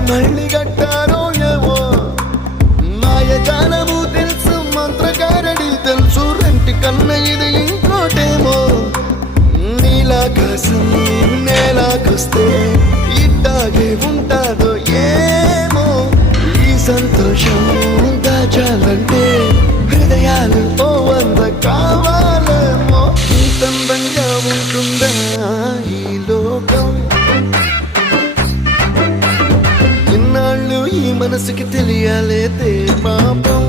దాచి మళ్ళీ కట్టారో ఏమో మాయజాలము తెలుసు మంత్రగారడి తెలుసు రెంటి కన్న ఇది ఇంకోటేమో నీలాకాశం నేలాకొస్తే ఇట్టాగే ఉంటాదో ఏమో ఈ సంతోషం దాచాలంటే హృదయాలు ఓ వంద కావాలేమో ఇంత అందంగా ఉంటుందా ఈ లోకం ఇన్నాళ్ళు ఈ మనసుకి తెలియాలేదే పాపం